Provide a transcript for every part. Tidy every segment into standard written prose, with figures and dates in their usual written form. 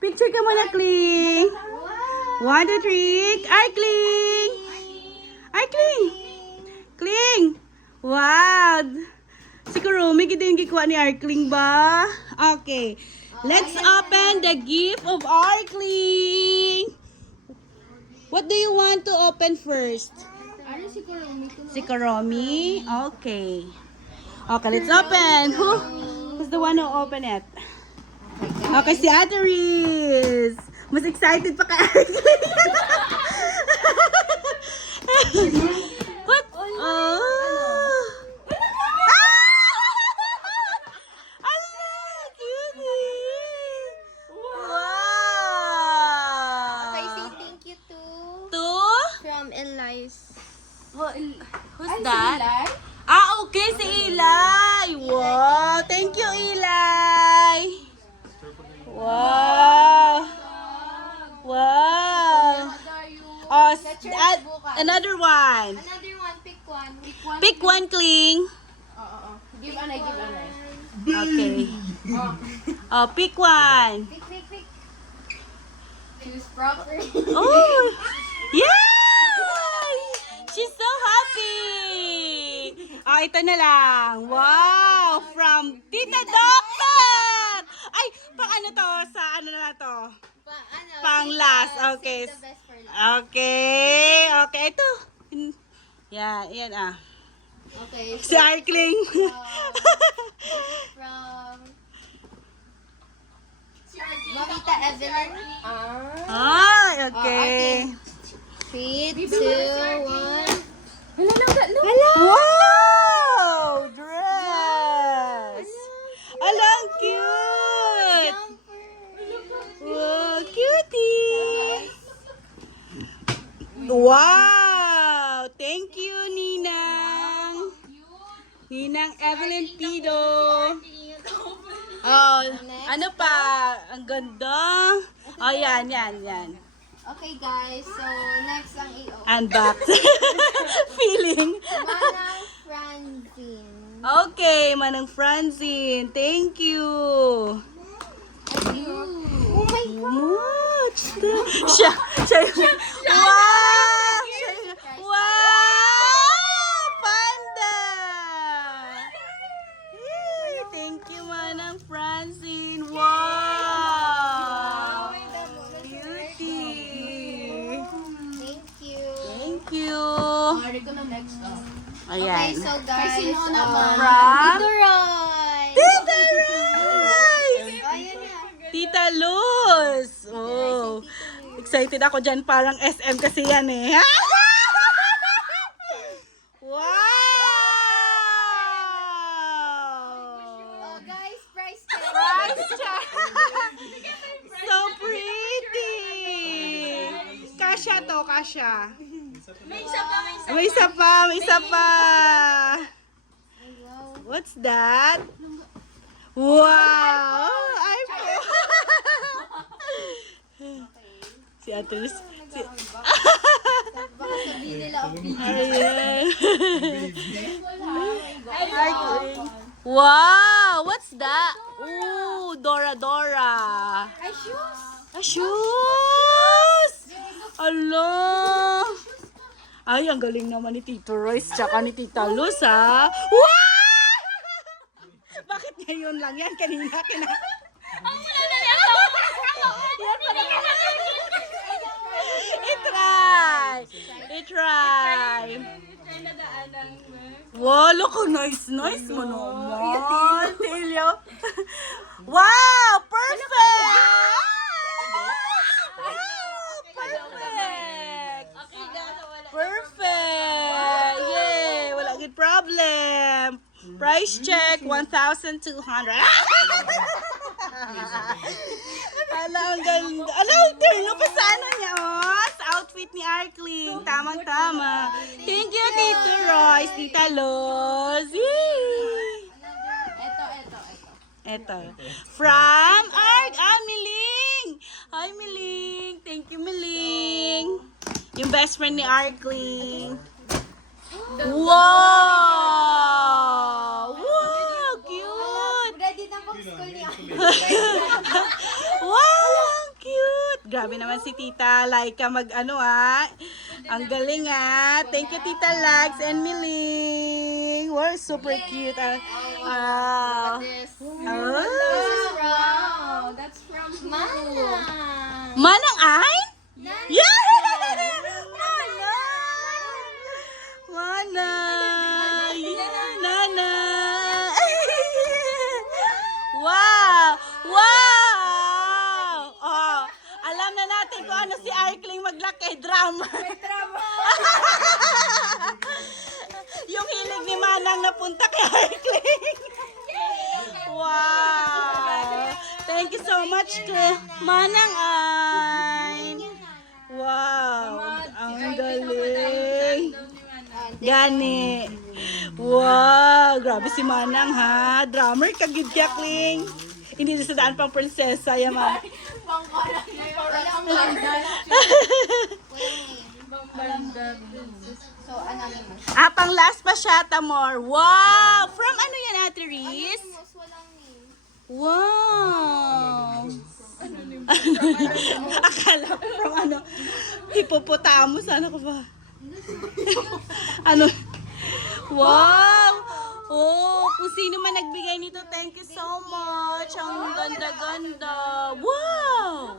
Picture ka muna, Kling. 1, 2, 3. Ay, Kling. Ay, Kling. Kling. Wow. Si Kurumi, kita yung kikuha ni Arkling ba? Okay. Let's open the gift of Arkling. What do you want to open first? Si Kurumi? Okay. Okay, let's open. Who's the one who open it? Okay, si Ate Riz. Mas excited pa ka, Arkling. What? Oh. Who's that? Ah, okay, si Eli. Wow, thank you, Eli. Wow. Wow. Oh, another one. Another one, pick one. Pick one, Kling. Give Anay. Okay. Oh, pick one. Pick. Choose properly. Oh, yay! She's so happy. Oh, ito na lang. Wow, from Tita Doktot. Ay, pang ano to? Sa ano na to? Pang last. Okay. The best for last. Okay. Okay, ito. Yan ah. Okay. Si Arkling. From Mamita Evelyn. Ah, okay. 3, 2, 1. Wow! Dress! Alang cute! Wow, cutie! Wow! Thank you, Ninang! Ninang Evelyn Pido! Oh, ano pa? Ang ganda! Oh, yan. Okay guys, so next ang i-open. Unbox. Feeling. Manang Francine. Okay, Manang Francine. Thank you. Oh my God! What's that? Siya. Wow! Wow! Panda! Yay! Thank you, Manang Francine. Wow! Beauty! Thank you. Thank you. Okay, Ayan. so guys, From? Tito Roy. Tita Rose! Ayan na. Tita Luz! Oh, excited ako dyan. Parang SM kasi yan eh. Wow! Oh guys, price check. Price check! So pretty! Kasha to, kasha. May isa pa. What's that? Wow! iPhone! Si Ate Luz. Baka sabihin nila ang Ayan. Wow! What's that? Ooh, Dora. Ay, shoes. Shoes! Ala! Ay, ang galing naman ni Tito Royce tsaka ni Tita Luz, ha? Wow! Bakit ngayon lang yan? Kanina Ang wala na niya! I-try! Wow, look how nice mo naman. Tilio. Wow, perfect! Perfect! Yay! Wala good problem. Price check, 1,200. Ala, ang ganda. Ala, turno pa sana niya, oh. Sa outfit ni Arkling. Tamang-tama. Thank you, Tito Royce, Tita Luz. Yay! Ito. From Art, Miling. Hi, Miling. Thank you, Miling. Yung best friend ni Arkling. Wow! Wow! Cute! Ready na pang school niya. Wow! Grabe naman si Tita Laika Ang galing Thank you Tita Lags and Miling. Wow, super cute. This. Oh. Wow, that's from Mana. Manang ay? Yeah! Mana! Nana! Wow! Wow! Oh, alam na natin kung ano si Arkling maglaki. Drama. Yung hilig ni Manang napunta kay Arkling. Wow! Thank you so much, Manang ay. Wow! Ang galing. Gani. Wow! Grabe si Manang ha. Drummer kagid kya, Kling. Hindi na sa daan pang prinsesa, yaman. So, anonymous. Pang last pa siya, Tamor. Wow! From ano yan, Ate Riz? Anonymous, walang name. Wow! Akala ko from ano, hippopotamus, ano ko ba? Ano? Wow! Oh, kung sino man nagbigay nito, thank you so much. Ang ganda-ganda. Wow!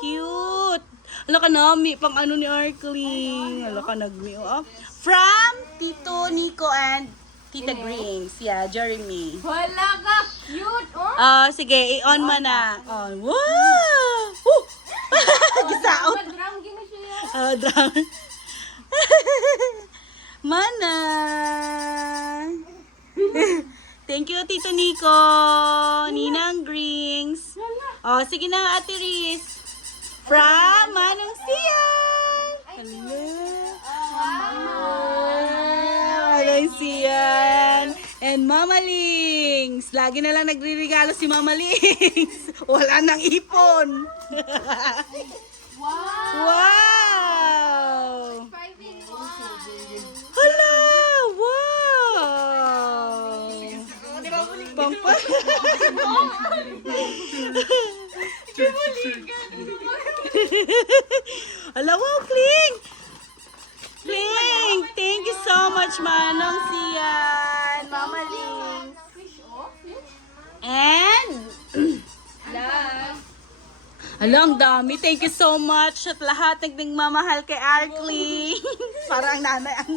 Cute! Ala ka nami, pang ano ni Arkling. Ala ka nagmi. From Tito Nico and Tita Greens. Yeah, Jeremy. Wala ka! Cute! Oh! Sige, i-on mo na. On. Wow! Woo! Gisaot. Drum gina siya. Drum. Mana! Thank you, Tito Nico. Ninang Greens. Sige na, Ate Riz. From Manong Sian. Hello. Manong Sian. And Mama Lings. Lagi na lang nagre-regalo si Mama Lings. Wala nang ipon. Wow! Private one. Hala! Wow! Pampa. Hala, wow, Kling! Kling! Thank you so much, Manong Sian, Mama Ling. And... Hala, ang dami. Thank you so much at lahat nagmamahal kay Arkling. Parang nanay ang...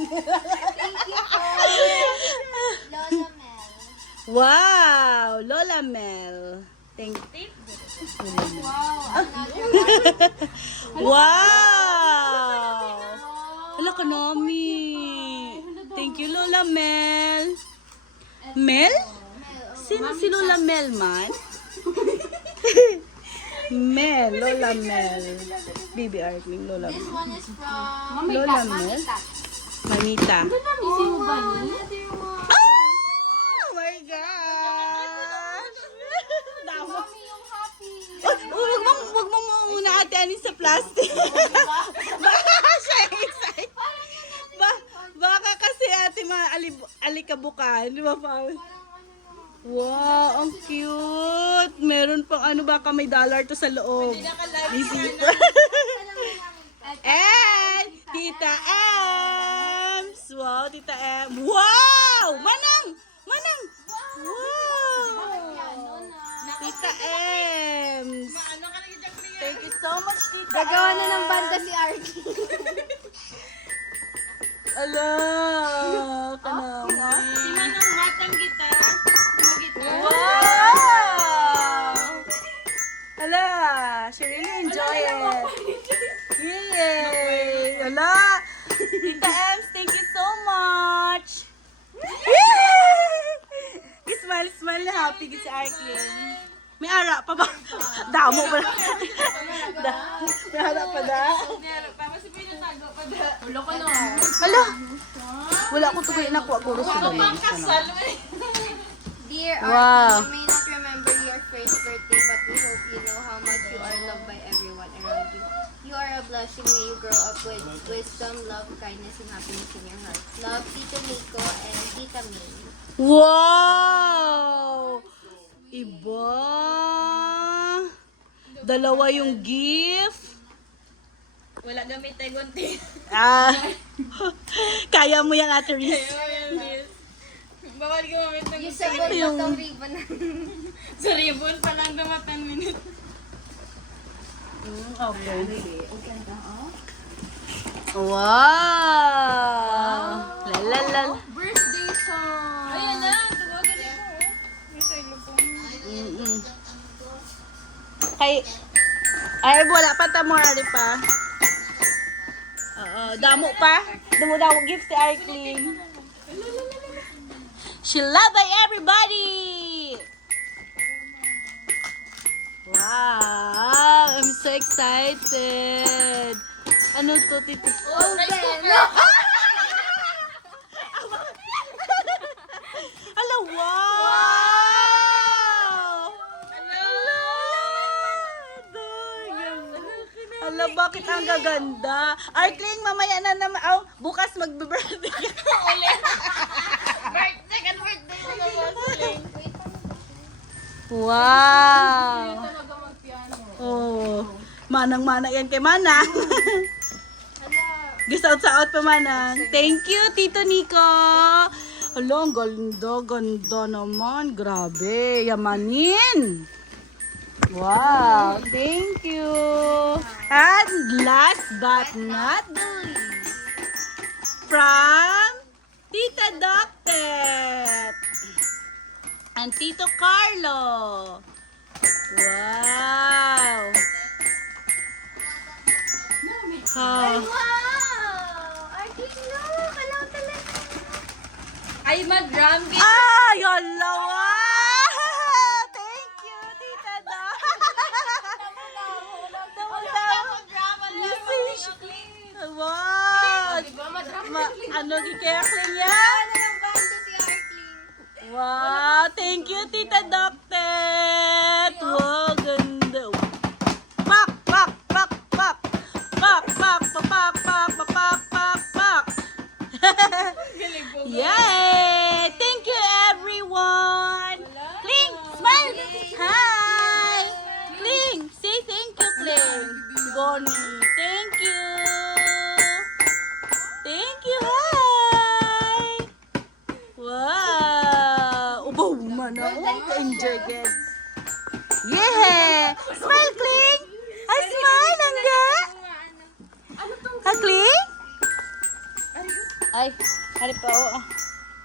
Wow! Lola Mel. Thank you. Wow! Hala ka nami. Thank you, Lola Mel. Mel? Sino si Lola Mel man? Mel, Lola Mel. Baby Arkling, Lola This Mel. one is from Lola Mel. Mamita. Oh my gosh! Damo. Wag mo muna ate anin sa plastic. Baka siya excited. Baka kasi ate alikabukan. Di ba pa? Wow, ang cute. Meron pang ano, baka may dollar to sa loob. May zipper. And Tita Ems. Wow, Tita Ems. Wow! Manang! Manang! Wow! Tita Ems. Thank you so much, Tita Gagawa na ng Ems. banda si Arky. Ala, kanami. Si Manang matang gitar. Wow! Ala, she really enjoy it. Yay! Ala, Tita Ems, thank you so much. Smile, smile na happy gid si Arkling. May ara pa ba? Damo ba? May ara pa da? Ala! Wala ko tugoy na ko aguro sa dami. Dear Wow. Arky, you may not remember your first birthday, but we hope you know how much you are loved by everyone around you. You are a blessing. May you grow up with wisdom, love, kindness, and happiness in your heart. Love, Tito Nico and Tita May. Wow! Iba! Dalawa yung gift. Wala gamit tayo gunting. Ah, kaya mo yan, Ate Riz. Bawal gumamit ng You gunting. sagot mo Yung- tong ribbon. Sa ribbon pa lang naman 10 minutes. Okay. Wow! Lalalal. Birthday song. Ayan na, tuwagan niyo ko. May cellphone. Kay... Ay, wala pa tamorari pa. Oo, damo pa. Damo gift si Arkling. She loved by everybody! Wow! I'm so excited! Ano to, Tito? Rice cooker. Hello, wow! Hala, bakit ang gaganda? Arkling, mamaya na naman. Oh, bukas magbe-birthday ka. Second birthday na naman. Wow! Talaga magpiano. Oh, manang-mana yan kay Manang. Gisaut-saut pa Manang. Thank you, Tito Nico. Hala, ang ganda naman. Grabe, yamanin. Wow, thank you. And last but not the least, from Tita Doctet and Tito Carlo. Wow. Oh. Wow! Artist, no! Kalaw talaga. Ay, mag-drum kit. Ah, yala, wow! Thank you, Tita Doc. Wow! Ano di kaya yan? Ano ng bando si Artling? Wow! Thank you, Tita Doctet! Wow, ganda! Pak! Pak! Pak! Pak! Pak! Pak! Pak! Pak! Pak! Pak! Pak! Pak! Yay! Thank you, everyone! Kling! Smile! Hi! Kling! Say thank you, Kling! Bonnie! Thank you! Thank you! Hi! Wow! Ubo man ako. Enjoy it. Yeah! Smile, Kling! Ay, smile! Angga! Ha, Kling? Ay, hari pa ako.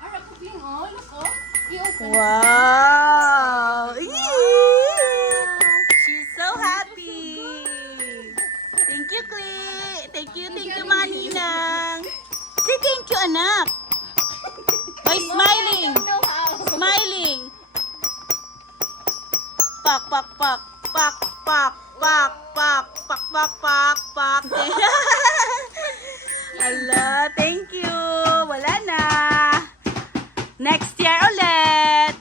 Ara ko ping oh, look oh. I-open. Wow! Yee! She's so happy! Thank you, Kling! Thank you, Maninang! Say thank you, anak! Ay, smiling! Know how. Smiling! Pak, pak, pak! Pak, pak, pak, pak! Pak, pak, pak, pak! Ala, thank you! Wala na! Next year ulit!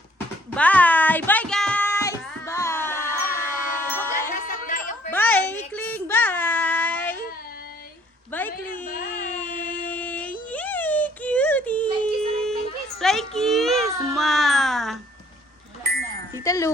Bye! Bye, guys! Bye! Bye, Kling! Bye! Bye, Kling! Yay! Cutie! Fly kiss! Ma! Tita Lu!